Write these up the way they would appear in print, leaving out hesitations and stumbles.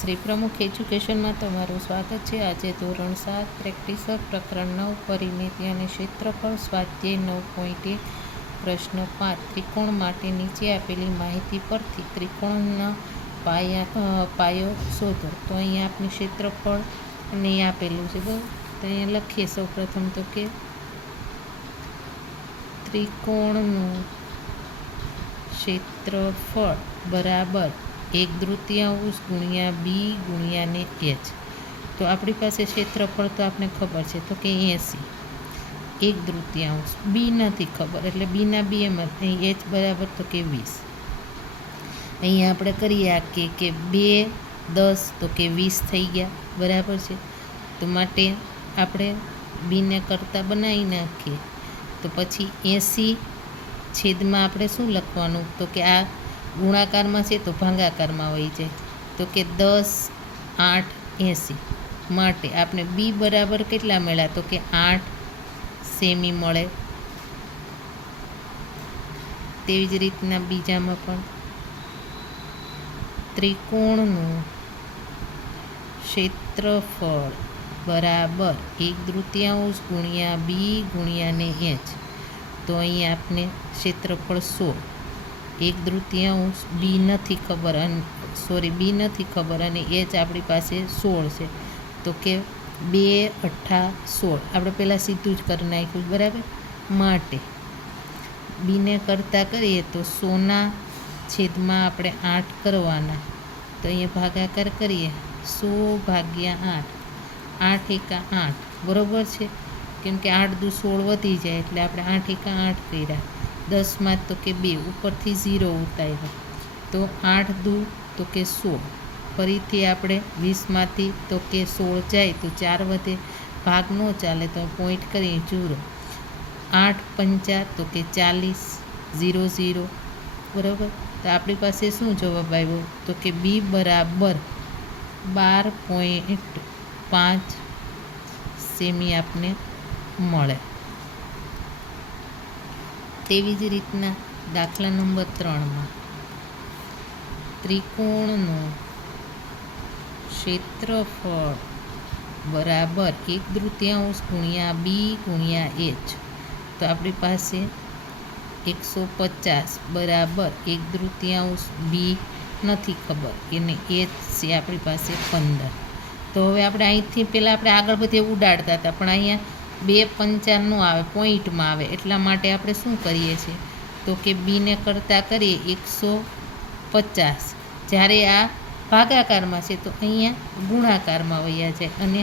શ્રી પ્રમુખ એજ્યુકેશનમાં તમારું સ્વાગત છે। આજે ધોરણ 7 પ્રેક્ટિસર પ્રકરણ 9 પરિમિતિ અને ક્ષેત્રફળ સ્વાધ્યાય 9.1 પ્રશ્ન 5 ત્રિકોણ માટે નીચે આપેલી માહિતી પરથી ત્રિકોણના પાયો શોધો। તો અહીંયા આપણે ક્ષેત્રફળ અને આપેલું છે બરાબર। તો અહીંયા લખીએ સૌપ્રથમ તો કે ત્રિકોણનું ક્ષેત્રફળ બરાબર 1/3 ગુણ્યા બી ગુણ્યા ને એચ। તો આપણી પાસે ક્ષેત્રફળ તો આપણે ખબર છે તો કે 80, 1/3 બી નથી ખબર એટલે બીના બી એમ જ અહીં એચ બરાબર તો કે 20। અહીંયા આપણે કરીએ આ કે 2 10 તો કે 20 થઈ ગયા બરાબર છે। તો માટે આપણે બીને કરતાં બનાવી નાખીએ તો પછી 80 છેદમાં આપણે શું લખવાનું તો કે આ ગુણાકારમાં છે તો ભાગાકારમાં વહી જાય તો કે 10 8 80 માટે આપણે બી બરાબર કેટલા મળ્યા તો કે 8 સેમી મળે। તેવી જ રીતના બીજામાં પણ ત્રિકોણનું ક્ષેત્રફળ બરાબર 1/3 ગુણ્યા બી ગુણ્યા ને એચ। તો અહીંયા આપણે ક્ષેત્રફળ 100, 1/3 બી નથી ખબર અને બી નથી ખબર અને એચ આપણી પાસે 16 છે તો કે 2 8 16 આપણે પહેલાં સીધું જ કરી નાખ્યું બરાબર। માટે બીને કરતાં કરીએ તો 100ના છેદમાં આપણે 8 કરવાના તો અહીંયા ભાગાકાર કરીએ 100 ભાગ્યા 8, 8 એકા 8 બરાબર છે કેમ કે 8 દુ 16 વધી જાય એટલે આપણે 8 એકા 8 કર્યા। 10માં તો કે 2 ઉપરથી 0 ઉતાર્યા તો 8 દુ તો કે 16। ફરીથી આપણે 20માંથી તો કે 16 જાય તો 4 વધે, ભાગ ન ચાલે તો પોઈન્ટ કરીએ 0, 8 5 તો કે 40, 0 0 બરાબર। તો આપણી પાસે શું જવાબ આવ્યો તો કે બી બરાબર 12.5 સેમી આપને મળે। તેવી જ રીતના દાખલા નંબર 3માં ત્રિકોણનું ક્ષેત્રફળ બરાબર 1/3 ગુણ્યા બી ગુણ્યા એચ। તો આપણી પાસે 150 બરાબર 1/3 બી નથી ખબર એને એચ છે આપણી પાસે 15। તો હવે આપણે અહીંથી પહેલાં આપણે આગળ બધે ઉડાડતા હતા પણ અહીંયા 2 5 નો આવે પોઈન્ટમાં આવે એટલા માટે આપણે શું કરીએ છીએ તો કે બીને કરતાં કરીએ 150 જ્યારે આ ભાગાકારમાં છે તો અહીંયા ગુણાકારમાં વયા જાય અને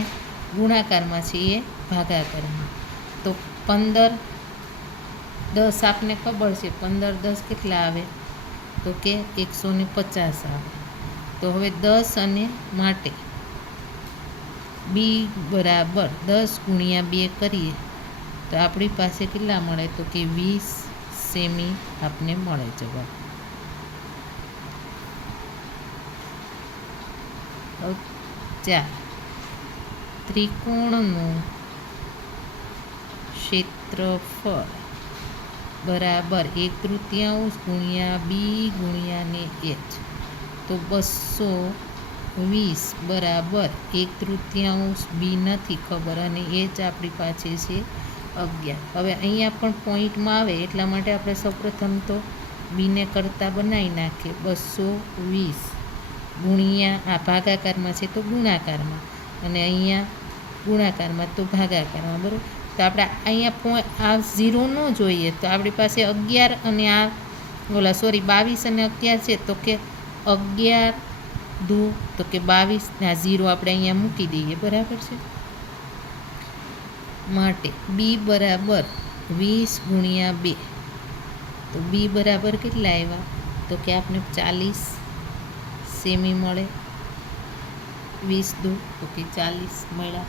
ગુણાકારમાં છે એ ભાગાકારમાં। તો 15 10 આપને ખબર છે 15 10 કેટલા આવે તો કે 150 આવે। તો હવે 10 અને માટે બી બરાબર 10 ગુણ્યા 2 કરીએ તો આપણી પાસે કેટલા મળે તો કે 20 સેમી આપને મળે જવાબ। 4 ત્રિકોણનું ક્ષેત્રફળ બરાબર 1/3 ગુણ્યા બી ગુણ્યા ને એચ। તો 220 બરાબર 1/3 બી નથી ખબર અને એચ આપણી પાસે છે 11। હવે અહીંયા પણ પોઈન્ટમાં આવે એટલા માટે આપણે સૌપ્રથમ તો બીને કરતાં બનાવી નાખીએ 220 ગુણ્યા આ ભાગાકારમાં છે તો ગુણાકારમાં અને અહીંયા ગુણાકારમાં તો ભાગાકારમાં બરાબર। તો આપણે અહીંયા આ 0 ન જોઈએ તો આપણી પાસે 11 અને આ 22 અને 11 છે તો કે 11 દુ તો કે 22 આ 0 આપણે અહીંયા મૂકી દઈએ બરાબર છે। માટે બી બરાબર 20 ગુણ્યા 2 તો બી બરાબર કેટલા આવ્યા તો કે આપણે 40 સેમી મળે। 20 દુ તો કે 40 મળ્યા।